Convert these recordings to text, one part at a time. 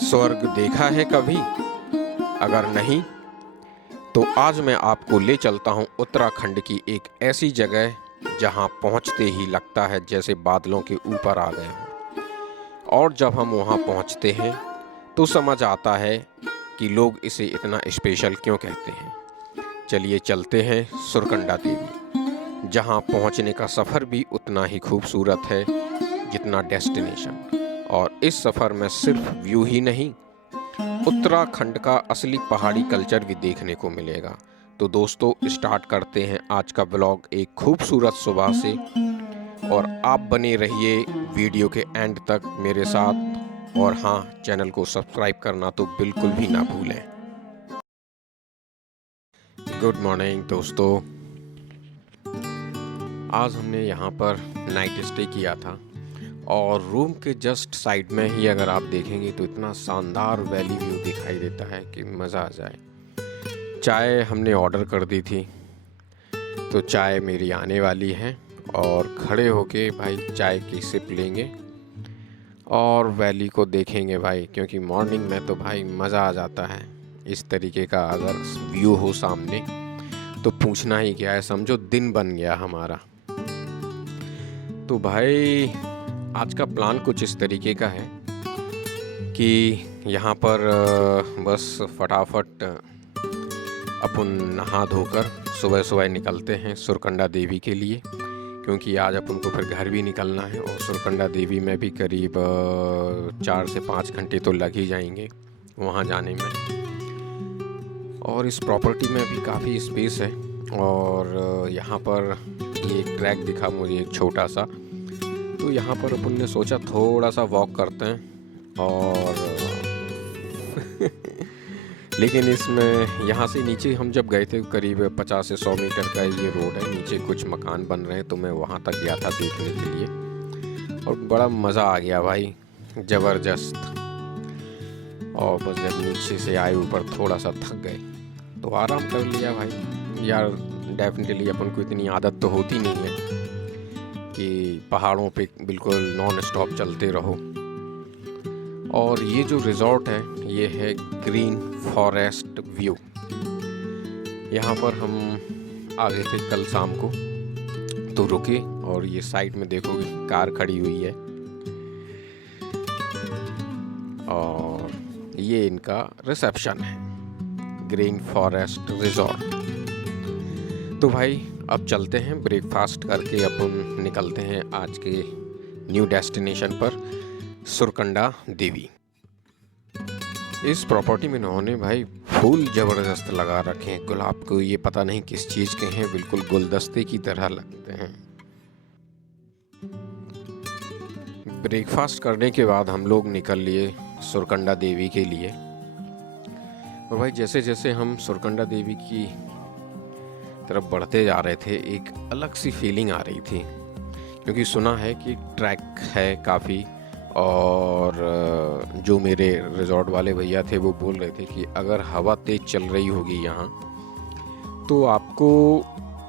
स्वर्ग देखा है कभी? अगर नहीं तो आज मैं आपको ले चलता हूँ उत्तराखंड की एक ऐसी जगह जहाँ पहुँचते ही लगता है जैसे बादलों के ऊपर आ गए हों। और जब हम वहाँ पहुँचते हैं तो समझ आता है कि लोग इसे इतना स्पेशल क्यों कहते हैं। चलिए चलते हैं सुरकंडा देवी, जहाँ पहुँचने का सफ़र भी उतना ही खूबसूरत है जितना डेस्टिनेशन। और इस सफ़र में सिर्फ व्यू ही नहीं, उत्तराखंड का असली पहाड़ी कल्चर भी देखने को मिलेगा। तो दोस्तों, स्टार्ट करते हैं आज का ब्लॉग एक खूबसूरत सुबह से, और आप बने रहिए वीडियो के एंड तक मेरे साथ। और हाँ, चैनल को सब्सक्राइब करना तो बिल्कुल भी ना भूलें। गुड मॉर्निंग दोस्तों, आज हमने यहाँ पर नाइट स्टे किया था और रूम के जस्ट साइड में ही अगर आप देखेंगे तो इतना शानदार वैली व्यू दिखाई देता है कि मज़ा आ जाए। चाय हमने ऑर्डर कर दी थी, तो चाय मेरी आने वाली है और खड़े होके भाई चाय की सिप लेंगे और वैली को देखेंगे भाई, क्योंकि मॉर्निंग में तो भाई मज़ा आ जाता है। इस तरीके का अगर व्यू हो सामने तो पूछना ही क्या है, समझो दिन बन गया हमारा। तो भाई आज का प्लान कुछ इस तरीके का है कि यहाँ पर बस फटाफट अपन नहा धोकर सुबह सुबह निकलते हैं सुरकंडा देवी के लिए, क्योंकि आज अपन को फिर घर भी निकलना है और सुरकंडा देवी में भी करीब 4 से 5 घंटे तो लग ही जाएंगे वहाँ जाने में। और इस प्रॉपर्टी में भी काफ़ी स्पेस है और यहाँ पर ये ट्रैक दिखा मुझे एक छोटा सा, तो यहाँ पर अपन ने सोचा थोड़ा सा वॉक करते हैं। और लेकिन इसमें यहाँ से नीचे हम जब गए थे करीब 50 से 100 मीटर का ये रोड है, नीचे कुछ मकान बन रहे हैं, तो मैं वहाँ तक गया था देखने के लिए और बड़ा मज़ा आ गया भाई, ज़बरदस्त। और बस जब नीचे से आए ऊपर थोड़ा सा थक गए तो आराम कर लिया भाई। यार डेफिनेटली अपन को इतनी आदत तो होती नहीं है कि पहाड़ों पे बिल्कुल नॉन स्टॉप चलते रहो। और ये जो रिज़ॉर्ट है ये है ग्रीन फॉरेस्ट व्यू। यहाँ पर हम आ गए थे कल शाम को, तो रुके और ये साइड में देखोगे कार खड़ी हुई है और ये इनका रिसेप्शन है, ग्रीन फॉरेस्ट रिज़ॉर्ट। तो भाई अब चलते हैं, ब्रेकफास्ट करके अपन निकलते हैं आज के न्यू डेस्टिनेशन पर सुरकंडा देवी। इस प्रॉपर्टी में इन्होंने भाई फूल ज़बरदस्त लगा रखे हैं गुलाब को, ये पता नहीं किस चीज़ के हैं, बिल्कुल गुलदस्ते की तरह लगते हैं। ब्रेकफास्ट करने के बाद हम लोग निकल लिए सुरकंडा देवी के लिए। और भाई जैसे जैसे हम सुरकंडा देवी की तरफ बढ़ते जा रहे थे एक अलग सी फीलिंग आ रही थी, क्योंकि सुना है कि ट्रैक है काफ़ी। और जो मेरे रिजॉर्ट वाले भैया थे वो बोल रहे थे कि अगर हवा तेज़ चल रही होगी यहाँ तो आपको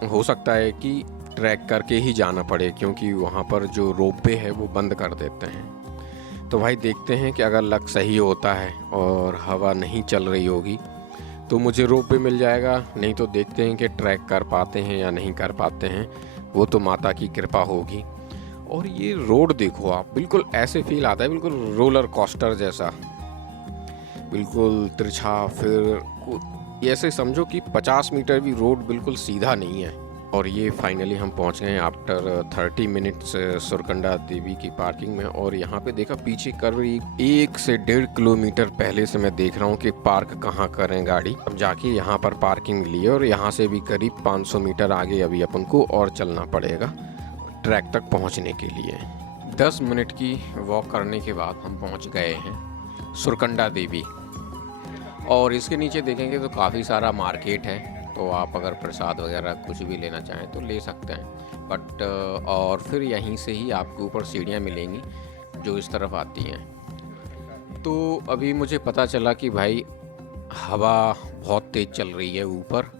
हो सकता है कि ट्रैक करके ही जाना पड़े, क्योंकि वहाँ पर जो रोपवे है वो बंद कर देते हैं। तो भाई देखते हैं कि अगर लक सही होता है और हवा नहीं चल रही होगी तो मुझे रोपवे मिल जाएगा, नहीं तो देखते हैं कि ट्रैक कर पाते हैं या नहीं कर पाते हैं, वो तो माता की कृपा होगी। और ये रोड देखो आप, बिल्कुल ऐसे फील आता है बिल्कुल रोलर कोस्टर जैसा, बिल्कुल तिरछा। फिर ऐसे समझो कि 50 मीटर भी रोड बिल्कुल सीधा नहीं है। और ये फाइनली हम पहुंच गए आफ्टर 30 मिनट्स सुरकंडा देवी की पार्किंग में। और यहाँ पे देखा पीछे करीब 1 से 1.5 किलोमीटर पहले से मैं देख रहा हूँ कि पार्क कहाँ करें गाड़ी। अब जाके यहाँ पर पार्किंग ली और यहाँ से भी करीब 500 मीटर आगे अभी अपन को और चलना पड़ेगा ट्रैक तक पहुँचने के लिए। 10 मिनट की वॉक करने के बाद हम पहुँच गए हैं सुरकंडा देवी। और इसके नीचे देखेंगे तो काफ़ी सारा मार्केट है, तो आप अगर प्रसाद वगैरह कुछ भी लेना चाहें तो ले सकते हैं। बट और फिर यहीं से ही आपको ऊपर सीढ़ियाँ मिलेंगी जो इस तरफ आती हैं। तो अभी मुझे पता चला कि भाई हवा बहुत तेज़ चल रही है ऊपर,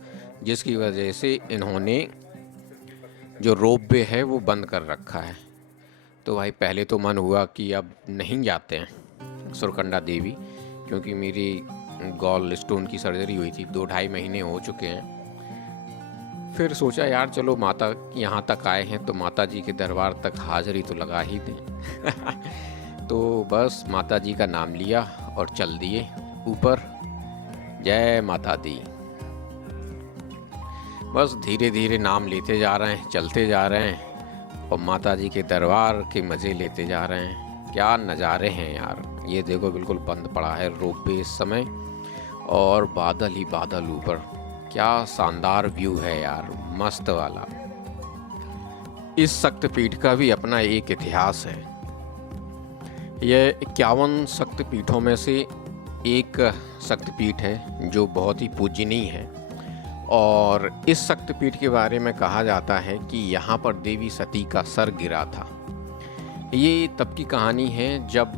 जिसकी वजह से इन्होंने जो रोपवे है वो बंद कर रखा है। तो भाई पहले तो मन हुआ कि अब नहीं जाते हैं, सुरकंडा देवी, क्योंकि मेरी गॉल स्टोन की सर्जरी हुई थी, 2-2.5 महीने हो चुके हैं। फिर सोचा यार चलो माता यहाँ तक आए हैं तो माता जी के दरबार तक हाज़िरी तो लगा ही दें। तो बस माता जी का नाम लिया और चल दिए ऊपर। जय माता दी। बस धीरे धीरे नाम लेते जा रहे हैं, चलते जा रहे हैं और माता जी के दरबार के मज़े लेते जा रहे हैं। क्या नज़ारे हैं यार, ये देखो बिल्कुल बंद पड़ा है रोपवे इस समय और बादल ही बादल ऊपर। क्या शानदार व्यू है यार, मस्त वाला। इस शक्तिपीठ का भी अपना एक इतिहास है। यह 51 शक्तिपीठों में से एक शक्तिपीठ है जो बहुत ही पूजनीय है। और इस शक्तिपीठ के बारे में कहा जाता है कि यहाँ पर देवी सती का सर गिरा था। ये तब की कहानी है जब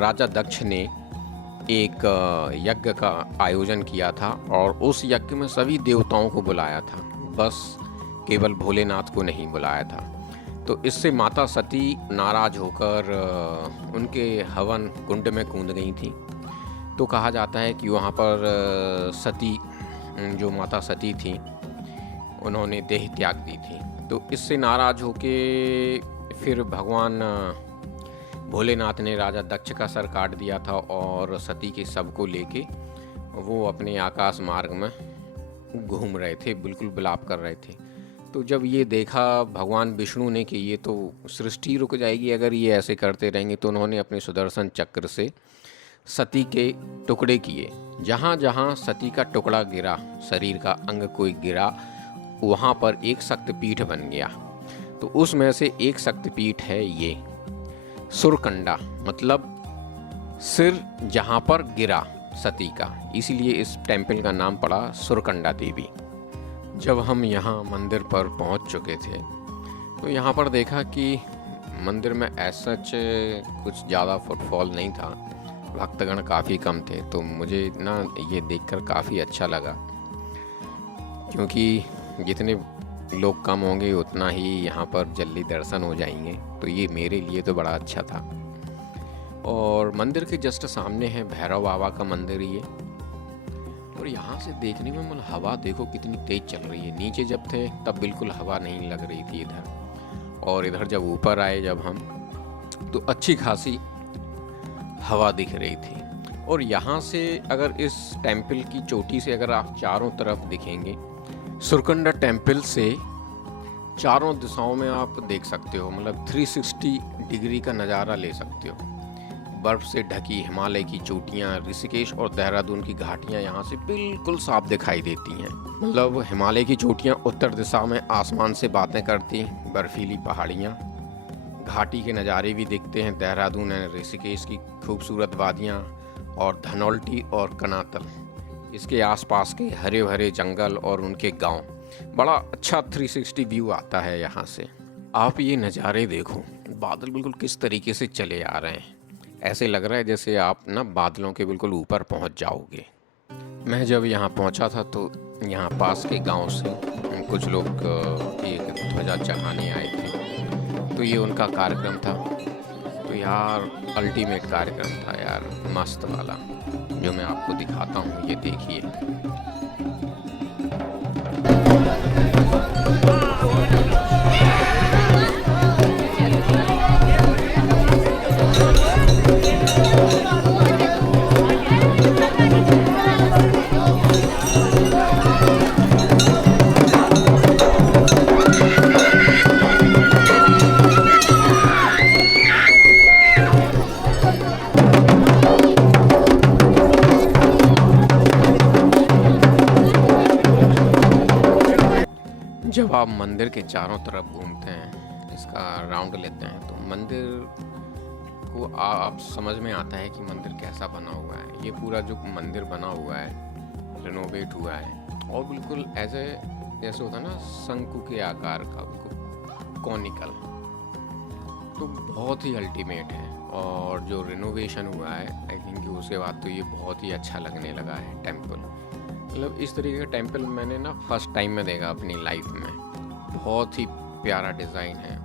राजा दक्ष ने एक यज्ञ का आयोजन किया था और उस यज्ञ में सभी देवताओं को बुलाया था, बस केवल भोलेनाथ को नहीं बुलाया था। तो इससे माता सती नाराज होकर उनके हवन कुंड में कूद गई थी। तो कहा जाता है कि वहाँ पर सती, जो माता सती थी, उन्होंने देह त्याग दी थी। तो इससे नाराज होके फिर भगवान भोलेनाथ ने राजा दक्ष का सर काट दिया था और सती के शव को लेके वो अपने आकाश मार्ग में घूम रहे थे, बिल्कुल विलाप कर रहे थे। तो जब ये देखा भगवान विष्णु ने कि ये तो सृष्टि रुक जाएगी अगर ये ऐसे करते रहेंगे, तो उन्होंने अपने सुदर्शन चक्र से सती के टुकड़े किए। जहाँ जहाँ सती का टुकड़ा गिरा, शरीर का अंग कोई गिरा, वहाँ पर एक शक्तिपीठ बन गया। तो उसमें से एक शक्तिपीठ है ये सुरकंडा, मतलब सिर जहाँ पर गिरा सती का, इसीलिए इस टेम्पल का नाम पड़ा सुरकंडा देवी। जब हम यहाँ मंदिर पर पहुँच चुके थे तो यहाँ पर देखा कि मंदिर में ऐसा कुछ ज़्यादा फुटफॉल नहीं था, भक्तगण काफ़ी कम थे। तो मुझे ना ये देखकर काफ़ी अच्छा लगा, क्योंकि जितने लोग कम होंगे उतना ही यहाँ पर जल्दी दर्शन हो जाएंगे। तो ये मेरे लिए तो बड़ा अच्छा था। और मंदिर के जस्ट सामने है भैरव बाबा का मंदिर ये। और यहाँ से देखने में मतलब हवा देखो कितनी तेज चल रही है। नीचे जब थे तब बिल्कुल हवा नहीं लग रही थी इधर, और इधर जब ऊपर आए जब हम, तो अच्छी खासी हवा दिख रही थी। और यहाँ से अगर इस टेम्पल की चोटी से अगर आप चारों तरफ दिखेंगे, सुरकंडा टेम्पल से चारों दिशाओं में आप देख सकते हो, मतलब 360 डिग्री का नज़ारा ले सकते हो। बर्फ़ से ढकी हिमालय की चोटियाँ, ऋषिकेश और देहरादून की घाटियाँ यहाँ से बिल्कुल साफ दिखाई देती हैं। मतलब हिमालय की चोटियाँ उत्तर दिशा में आसमान से बातें करती, बर्फीली पहाड़ियाँ, घाटी के नज़ारे भी दिखते हैं, देहरादून और ऋषिकेश की खूबसूरत वादियाँ और धनौल्टी और कनातल, इसके आसपास के हरे भरे जंगल और उनके गांव। बड़ा अच्छा 360 व्यू आता है यहाँ से। आप ये नज़ारे देखो, बादल बिल्कुल किस तरीके से चले आ रहे हैं, ऐसे लग रहा है जैसे आप ना बादलों के बिल्कुल ऊपर पहुँच जाओगे। मैं जब यहाँ पहुँचा था तो यहाँ पास के गांव से कुछ लोग एक ध्वजा चढ़ाने आए थे, तो ये उनका कार्यक्रम था। तो यार अल्टीमेट कार्यक्रम था यार, मस्त वाला, जो मैं आपको दिखाता हूँ, ये देखिए। जब आप मंदिर के चारों तरफ घूमते हैं, इसका राउंड लेते हैं, तो मंदिर को आप समझ में आता है कि मंदिर कैसा बना हुआ है। ये पूरा जो मंदिर बना हुआ है, रिनोवेट हुआ है, और बिल्कुल ऐसे जैसे होता है ना शंकु के आकार का, बिल्कुल कॉनिकल, तो बहुत ही अल्टीमेट है। और जो रिनोवेशन हुआ है, आई थिंक उसके बाद तो ये बहुत ही अच्छा लगने लगा है टेम्पल। मतलब इस तरीके का टेम्पल मैंने ना फर्स्ट टाइम में देखा अपनी लाइफ में। बहुत ही प्यारा डिज़ाइन है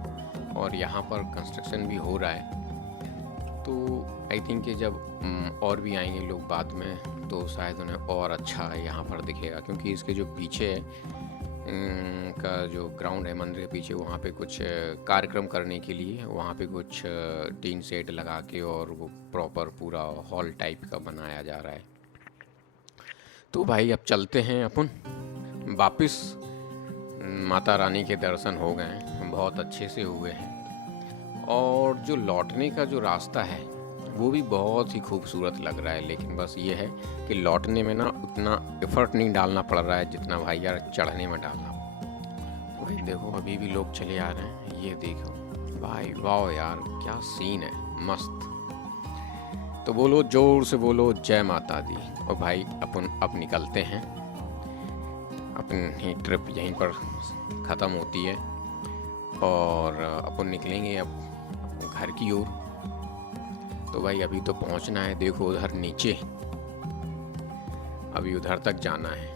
और यहाँ पर कंस्ट्रक्शन भी हो रहा है। तो आई थिंक कि जब और भी आएंगे लोग बाद में तो शायद उन्हें और अच्छा यहाँ पर दिखेगा, क्योंकि इसके जो पीछे का जो ग्राउंड है मंदिर के पीछे, वहाँ पे कुछ कार्यक्रम करने के लिए वहाँ पे कुछ टीन सेट लगा के और वो प्रॉपर पूरा हॉल टाइप का बनाया जा रहा है। तो भाई अब चलते हैं अपन वापस। माता रानी के दर्शन हो गए हैं, बहुत अच्छे से हुए हैं, और जो लौटने का जो रास्ता है वो भी बहुत ही खूबसूरत लग रहा है। लेकिन बस ये है कि लौटने में ना उतना एफर्ट नहीं डालना पड़ रहा है जितना भाई यार चढ़ने में डालना। भाई देखो अभी भी लोग चले आ रहे हैं, ये देखो भाई, वाह यार क्या सीन है, मस्त। तो बोलो, जोर से बोलो जय माता दी। और भाई अपन अब निकलते हैं, अपनी ट्रिप यहीं पर ख़त्म होती है और अपन निकलेंगे अब घर की ओर। तो भाई अभी तो पहुंचना है, देखो उधर नीचे, अभी उधर तक जाना है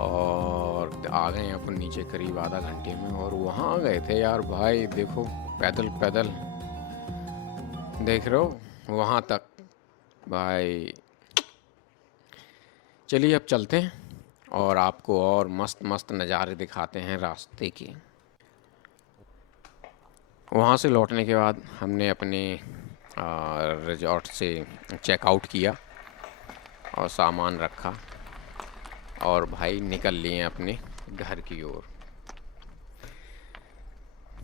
और आ गए हैं अपन नीचे करीब आधा घंटे में। और वहाँ गए थे यार भाई, देखो पैदल पैदल देख रहे हो वहाँ तक भाई। चलिए अब चलते हैं और आपको और मस्त मस्त नज़ारे दिखाते हैं रास्ते के। वहाँ से लौटने के बाद हमने अपने रिजॉर्ट से चेकआउट किया और सामान रखा और भाई निकल लिए अपने घर की ओर।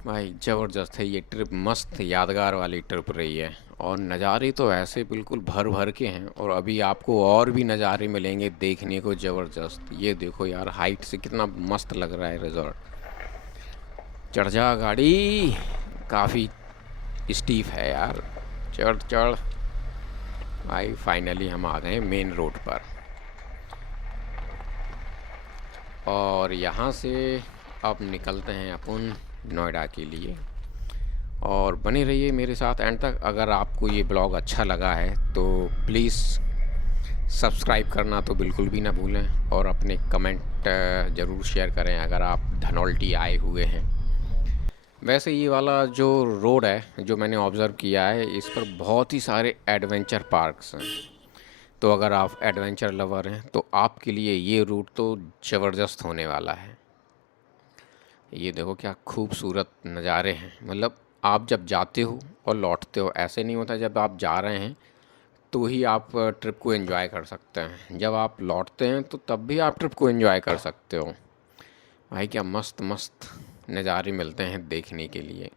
भाई ज़बरदस्त है ये ट्रिप, मस्त यादगार वाली ट्रिप रही है और नज़ारे तो ऐसे बिल्कुल भर भर के हैं और अभी आपको और भी नज़ारे मिलेंगे देखने को ज़बरदस्त। ये देखो यार हाइट से कितना मस्त लग रहा है रिजॉर्ट। चढ़ जा गाड़ी, काफ़ी स्टीफ है यार, चढ़ चढ़। भाई फाइनली हम आ गए मेन रोड पर और यहाँ से अब निकलते हैं अपन नोएडा के लिए। और बने रहिए मेरे साथ एंड तक। अगर आपको ये ब्लॉग अच्छा लगा है तो प्लीज़ सब्सक्राइब करना तो बिल्कुल भी ना भूलें और अपने कमेंट ज़रूर शेयर करें अगर आप धनौल्टी आए हुए हैं। वैसे ये वाला जो रोड है जो मैंने ऑब्ज़र्व किया है, इस पर बहुत ही सारे एडवेंचर पार्क्स हैं। तो अगर आप एडवेंचर लवर हैं तो आपके लिए ये रूट तो ज़बरदस्त होने वाला है। ये देखो क्या खूबसूरत नज़ारे हैं, मतलब आप जब जाते हो और लौटते हो ऐसे नहीं होता, जब आप जा रहे हैं तो ही आप ट्रिप को एंजॉय कर सकते हैं, जब आप लौटते हैं तो तब भी आप ट्रिप को एंजॉय कर सकते हो। भाई क्या मस्त मस्त नज़ारे मिलते हैं देखने के लिए।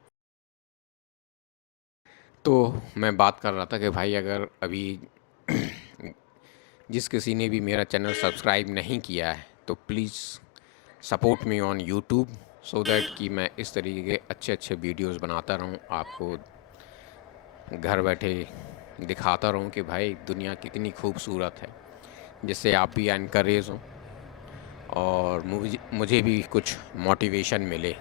तो मैं बात कर रहा था कि भाई अगर अभी जिस किसी ने भी मेरा चैनल सब्सक्राइब नहीं किया है तो please support me on YouTube so that कि मैं इस तरीके के अच्छे अच्छे वीडियोस बनाता रहूं, आपको घर बैठे दिखाता रहूं कि भाई दुनिया कितनी खूबसूरत है, जिससे आप भी एनकरेज हों और मुझे भी कुछ मोटिवेशन मिले।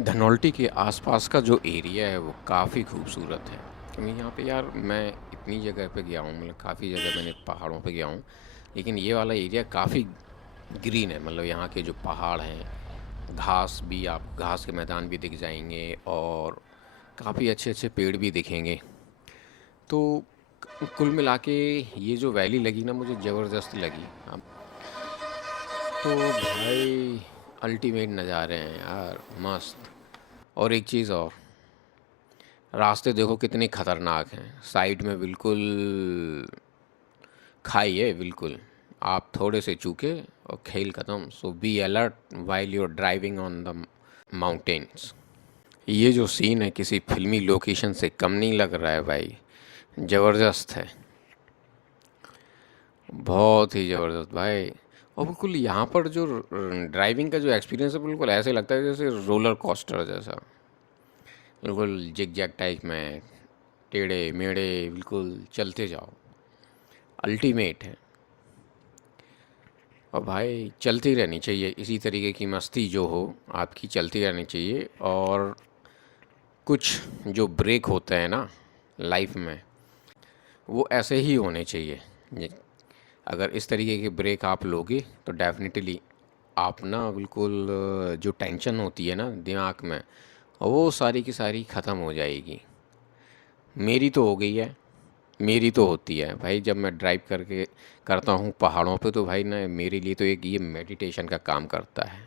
धनौल्टी के आसपास का जो एरिया है वो काफ़ी खूबसूरत है, क्योंकि यहाँ पे यार मैं इतनी जगह पे गया हूँ, मतलब काफ़ी जगह मैंने पहाड़ों पे गया हूँ, लेकिन ये वाला एरिया काफ़ी ग्रीन है। मतलब यहाँ के जो पहाड़ हैं, घास भी, आप घास के मैदान भी दिख जाएंगे और काफ़ी अच्छे अच्छे पेड़ भी दिखेंगे। तो कुल मिला के ये जो वैली लगी ना मुझे ज़बरदस्त लगी। अब तो भाई अल्टीमेट नज़ारे हैं यार, मस्त। और एक चीज़ और, रास्ते देखो कितने ख़तरनाक हैं, साइड में बिल्कुल खाई है बिल्कुल, आप थोड़े से चूके और खेल ख़त्म। So be alert while you are driving on the mountains. ये जो सीन है किसी फिल्मी लोकेशन से कम नहीं लग रहा है भाई, ज़बरदस्त है, बहुत ही ज़बरदस्त भाई। और बिल्कुल यहाँ पर जो ड्राइविंग का जो एक्सपीरियंस है बिल्कुल ऐसे लगता है जैसे रोलर कोस्टर जैसा, बिल्कुल जिग जैग टाइप में, टेढ़े मेढ़े बिल्कुल चलते जाओ, अल्टीमेट है। और भाई चलती रहनी चाहिए इसी तरीके की मस्ती जो हो आपकी, चलती रहनी चाहिए। और कुछ जो ब्रेक होते हैं ना लाइफ में वो ऐसे ही होने चाहिए। अगर इस तरीके के ब्रेक आप लोगे तो डेफिनेटली आप ना बिल्कुल जो टेंशन होती है ना दिमाग में वो सारी की सारी ख़त्म हो जाएगी। मेरी तो हो गई है, मेरी तो होती है भाई। जब मैं ड्राइव करके करता हूँ पहाड़ों पे तो भाई ना मेरे लिए तो एक ये मेडिटेशन का काम करता है।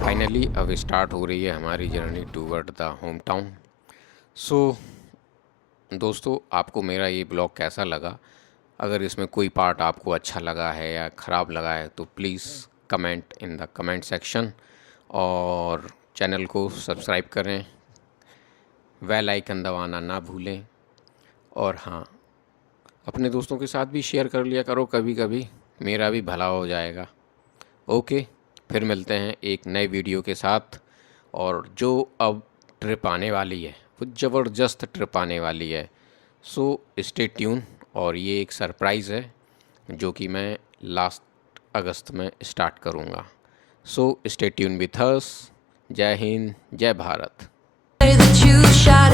फाइनली अब स्टार्ट हो रही है हमारी journey toward the home town. So दोस्तों, आपको मेरा ये ब्लॉग कैसा लगा? अगर इसमें कोई पार्ट आपको अच्छा लगा है या ख़राब लगा है तो please comment in the comment section, और चैनल को सब्सक्राइब करें, बेल आइकन दबाना ना भूलें, और हाँ, अपने दोस्तों के साथ भी शेयर कर लिया करो, कभी कभी मेरा भी भला हो जाएगा। ओके, फिर मिलते हैं एक नए वीडियो के साथ। और जो अब ट्रिप आने वाली है वो ज़बरदस्त ट्रिप आने वाली है। सो स्टे ट्यून, और ये एक सरप्राइज़ है जो कि मैं लास्ट अगस्त में स्टार्ट करूँगा। So stay tune with us. जय हिंद, जय भारत। that you shot